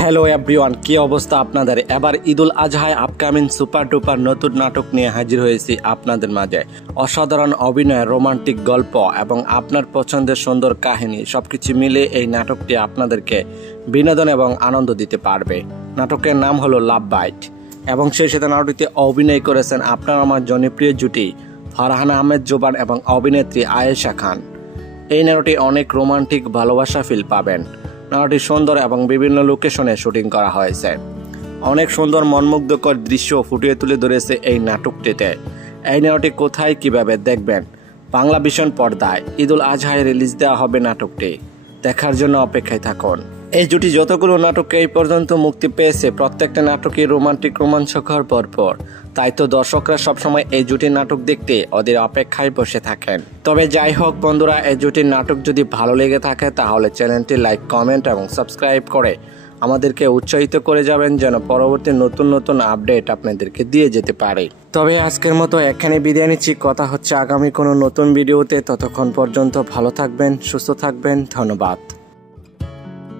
Hello everyone, কি অবস্থা আপনাদের? এবার ঈদুল আজহায় আপকামিং সুপার ডুপার নতুন নাটক নিয়ে হাজির হয়েছি আপনাদের মাঝে। অসাধারণ অভিনয়, রোমান্টিক গল্প এবং আপনার পছন্দের সুন্দর কাহিনী সবকিছু মিলে এই নাটকটি আপনাদেরকে বিনোদন এবং আনন্দ দিতে পারবে। নাটকের নাম হলো লাভ বাইট এবং সেই সাথে নাটকটিতে অভিনয় করেছেন আপনার আমার জনপ্রিয় জুটি ফারহান আহমেদ জোবান এবং অভিনেত্রী আয়েশা খান। এই নাটকটি অনেক রোমান্টিক ভালোবাসা ফিল পাবেন। নাটকটি সুন্দর এবং বিভিন্ন লোকেশনে শুটিং করা হয়েছে। অনেক সুন্দর মনমুগ্ধকর দৃশ্য ফুটিয়ে তুলে ধরেছে এই নাটকটিতে। এই নাটকটি কোথায় কিভাবে দেখবেন? বাংলা ভিশন পর্দায় ঈদুল আজহায় রিলিজ দেওয়া হবে নাটকটি। দেখার জন্য অপেক্ষায় থাকুন। এই জুটি যতগুলো নাটক এই পর্যন্ত মুক্তি পেয়েছে প্রত্যেকটা নাটকই রোমান্টিক রোমাঞ্চকর পরপর। তাই তো দর্শকরা সবসময় এই জুটির নাটক দেখতে ওদের অপেক্ষায় বসে থাকেন। তবে যাই হোক বন্ধুরা, এই জুটির নাটক যদি ভালো লেগে থাকে তাহলে চ্যানেলটি লাইক, কমেন্ট এবং সাবস্ক্রাইব করে আমাদেরকে উৎসাহিত করে যাবেন, যেন পরবর্তী নতুন নতুন আপডেট আপনাদেরকে দিয়ে যেতে পারে। তবে আজকের মতো এখানে বিদায় নিচ্ছি। কথা হচ্ছে আগামী কোনো নতুন ভিডিওতে। ততক্ষণ পর্যন্ত ভালো থাকবেন, সুস্থ থাকবেন। ধন্যবাদ।